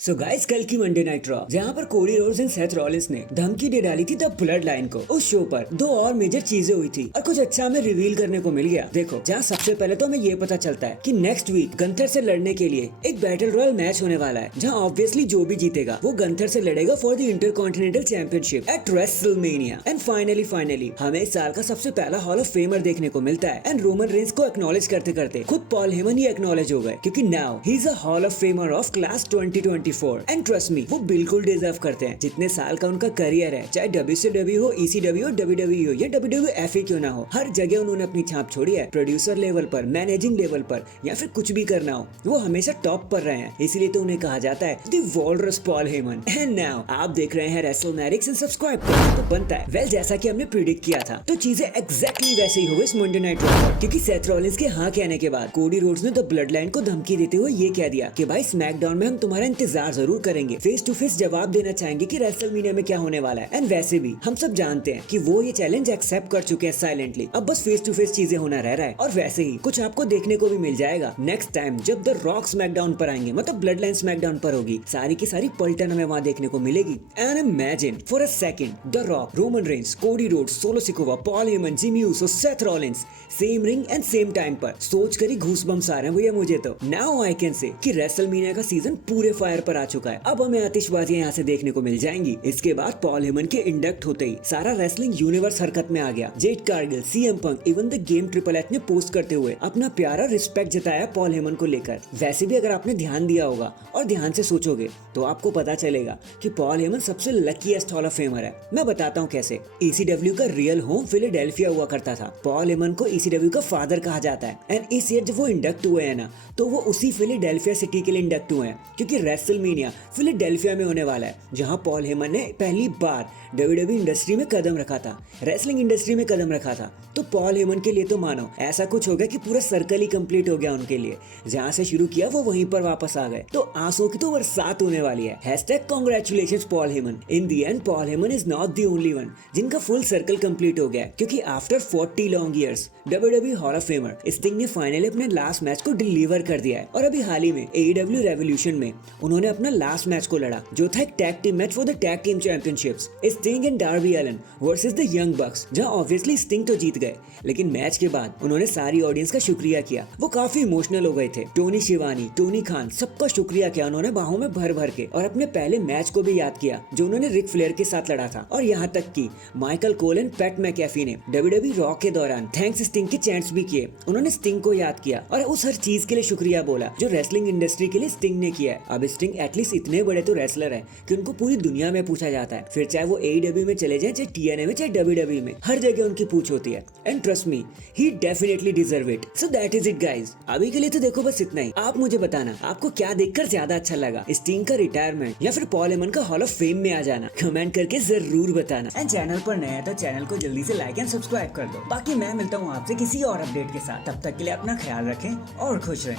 So guys कल की Monday night raw जहाँ पर Cody Rhodes and Seth Rollins ने धमकी दे डाली थी द ब्लड लाइन को। उस शो पर दो और मेजर चीजें हुई थी और कुछ अच्छा हमें रिवील करने को मिल गया। देखो, जहाँ सबसे पहले तो हमें ये पता चलता है कि नेक्स्ट वीक गंथर से लड़ने के लिए एक बैटल रॉयल मैच होने वाला है, जहाँ ऑब्वियसली जो भी जीतेगा वो गंथर से लड़ेगा for the intercontinental championship eight WrestleMania. And finally हमें इस साल का सबसे पहला हॉल ऑफ फेमर देखने को मिलता है। एंड रोमन रेंस को एक्नॉलेज करते करते खुद पॉल हेमन ही एक्नॉलेज हो गए, क्योंकि now he is a hall of famer of class 2024। And trust me, वो बिल्कुल डिजर्व करते हैं। जितने साल का उनका करियर है, चाहे WCW हो, ECW हो, WWE हो या WWF ही क्यों ना हो, हर जगह उन्होंने अपनी छाप छोड़ी है। प्रोड्यूसर लेवल पर, मैनेजिंग लेवल पर या फिर कुछ भी करना हो, वो हमेशा टॉप पर रहे हैं। इसीलिए तो उन्हें कहा जाता है the walrus Paul Heyman. And now आप देख रहे हैं रेसलमैनिक्स एंड सब्सक्राइब करना तो बनता है। वेल, जैसा कि हमने प्रिडिक्ट किया था, तो चीजें एग्जैक्टली वैसे ही हो गई इस मंडे नाइट रॉ पर, क्योंकि सेथ रॉलिंस के हाँ कहने के बाद कोडी रोड्स ने द ब्लड लाइन को धमकी देते हुए ये कह दिया कि भाई स्मैकडाउन में हम तुम्हारा इंतजार जरूर करेंगे, फेस टू फेस जवाब देना चाहेंगे कि रेसलमेनिया में क्या होने वाला है। एंड वैसे भी हम सब जानते हैं कि वो ये चैलेंज एक्सेप्ट कर चुके हैं साइलेंटली। अब बस फेस टू फेस चीजें होना रह रहा है। और वैसे ही कुछ आपको देखने को भी मिल जाएगा नेक्स्ट टाइम जब द रॉक स्मैकडाउन पर आएंगे, मतलब ब्लड लाइन स्मैकडाउन पर होगी। सारी की सारी पलटन हमें वहाँ देखने को मिलेगी। And imagine for a second the rock, Roman Reigns, Cody Rhodes, solo Sikoa, Paul Heyman, Jimmy Uso, Seth Rollins same ring and same time पर। सोच कर ही गूज़बम्स आ रहे हैं भैया मुझे तो। नाउ आई कैन से कि रेसलमेनिया का सीजन पूरे फायर पर आ चुका है। अब हमें आतिशबाजियां यहाँ से देखने को मिल जाएंगी। इसके बाद पॉल हेमन के इंडक्ट होते ही सारा रेसलिंग यूनिवर्स हरकत में आ गया। Z Kargil, CM punk, even the game triple H ने पोस्ट करते हुए अपना प्यारा रिस्पेक्ट जताया पॉल हेमन को लेकर। वैसे भी अगर आपने ध्यान दिया होगा और ध्यान से सोचोगे तो आपको पता चलेगा कि पॉल हेमन सबसे लकीएस्ट हॉल ऑफ फेमर है। मैं बताता हूँ कैसे। ECW का रियल होम फिलाडेल्फिया हुआ करता था। पॉल हेमन को ECW का फादर कहा जाता है। एंड इस ईयर जब वो इंडक्ट हुए हैं ना, तो वो उसी फिलाडेल्फिया सिटी के लिए इंडक्ट हुए हैं, क्योंकि रेसलमेनिया फिलाडेल्फिया में होने वाला है, जहां पॉल हेमन ने पहली बार WWE इंडस्ट्री में कदम रखा था, रेसलिंग इंडस्ट्री में कदम रखा था। तो पॉल हेमन के लिए तो मानो ऐसा कुछ हो गया कि पूरा सर्कल ही कंप्लीट हो गया उनके लिए। जहां से शुरू किया वो वहीं पर वापस आ गए। तो आंसुओं की तो बरसात होने वाली है। #Congratulations Paul Heyman. In the and Paul Heyman is not the only one जिनका फुल सर्कल कंप्लीट हो गया, क्योंकि after 40 long years WWE hall of famer sting ने फाइनली अपने लास्ट मैच को डिलीवर कर दिया है। और अभी हाल ही में AEW रेवोल्यूशन में उन्होंने अपना लास्ट मैच को लड़ा, जो था एक tag team match for the tag team championships, Sting and Darby Allin versus the Young Bucks, जहां ऑब्वियसली स्टिंग तो जीत गए, लेकिन मैच के बाद उन्होंने सारी ऑडियंस का शुक्रिया किया। वो काफी इमोशनल हो गए थे। टोनी शिवानी, टोनी खान, सबका शुक्रिया किया उन्होंने बाहों में भर भर के, और अपने पहले मैच को भी याद किया जो उन्होंने रिक फ्लेयर के साथ लड़ा था। और यहाँ तक कि Michael Cole and PAT McAfee ने WWE रॉ के दौरान थैंक्स स्टिंग के चैंट्स भी किए। उन्होंने स्टिंग को याद किया और उस हर चीज के लिए शुक्रिया बोला जो रेसलिंग इंडस्ट्री के लिए स्टिंग ने किया है। अब स्टिंग एटलीस्ट इतने बड़े तो रेसलर है कि उनको पूरी दुनिया में पूछा जाता है, फिर चाहे वो AEW में चले जाए, चाहे TNA में, चाहे WWE में, हर जगह उनकी पूछ होती है। And trust me, he definitely deserve it. So that is it guys. अभी के लिए तो देखो बस इतना ही। आप मुझे बताना आपको क्या देखकर ज्यादा अच्छा लगा, स्टिंग का रिटायरमेंट या फिर पॉल हेमन का हॉल ऑफ फेम में आ जाना। कमेंट करके जरूर बताना। एंड चैनल पर नया है तो चैनल को जल्दी से लाइक एंड सब्सक्राइब कर दो। बाकी मैं मिलता हूँ आपसे किसी और अपडेट के साथ। तब तक के लिए अपना ख्याल रखें और खुश रहें।